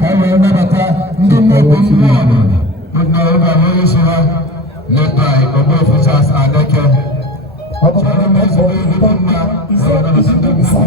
ka e wee nabata ndị mmụọ mmụọ na oge a onye isi ha leta Ogbuefi Charles Adeke chọrọ m ezigbo ezigbo mma wee nabata ndị mmụọ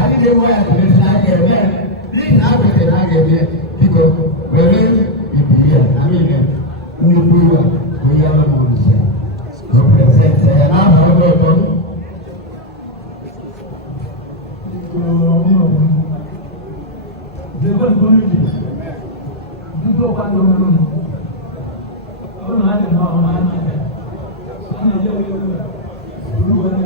I didn't know I Nibuya, Kuyama Munsa, represents an honorable. The whole community. You go back to the room. I don't know how my man is. I'm not going to do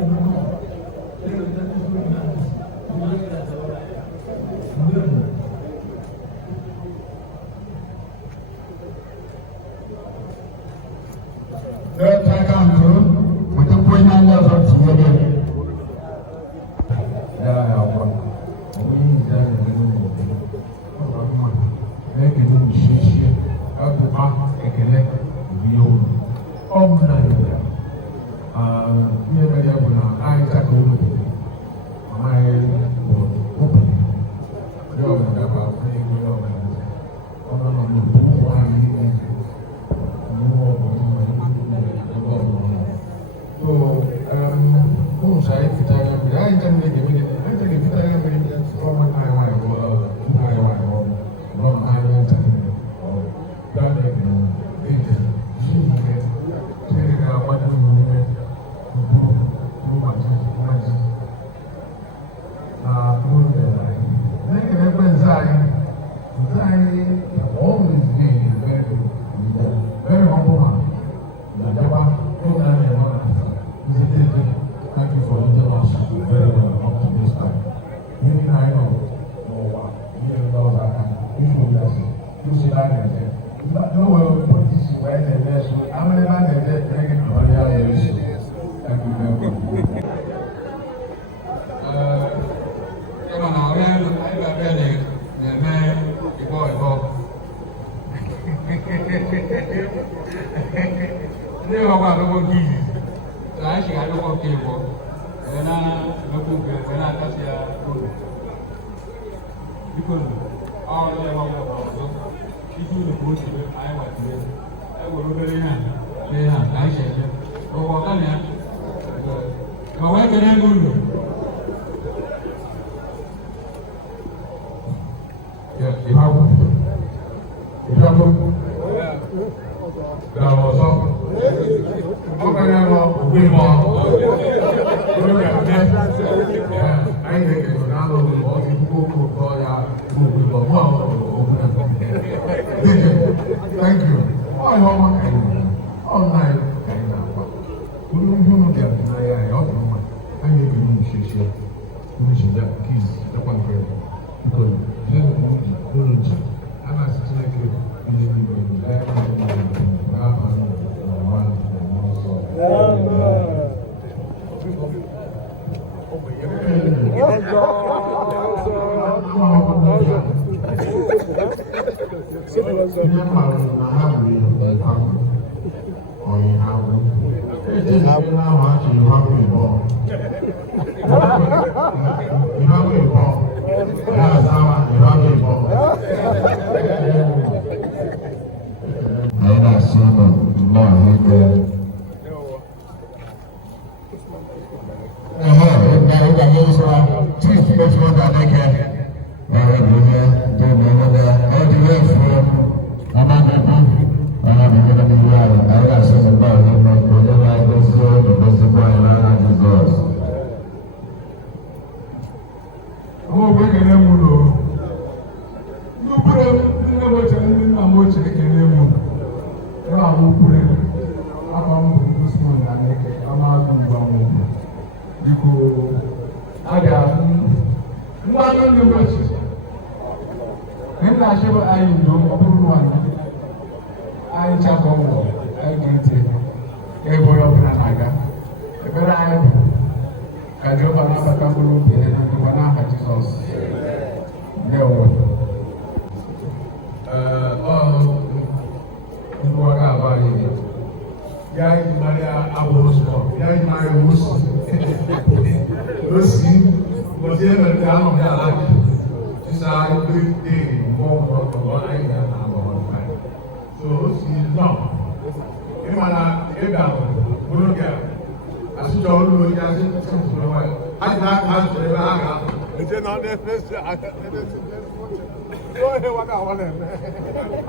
ihe waka awa na-eme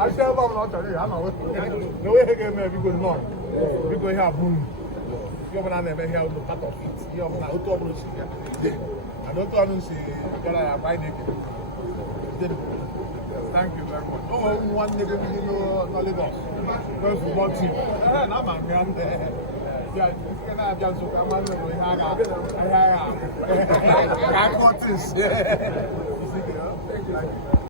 achị ebe ọ bụla ọ chọrọ ya na onwe ihe ga-eme biko nnọọ biko ihe abụghị ihe ọbụla na-eme ihe ụlọ part of it ihe ọbụla otu ọbụla si ya and otu ọnụ si gara ya gba anyị na-ekele thank you very much o nwere ụmụ nwanne gị ndị nọ Lagos nwee football team na ama m ya na-abịa nso ka mmadụ nwere ihe agha ka akọ tis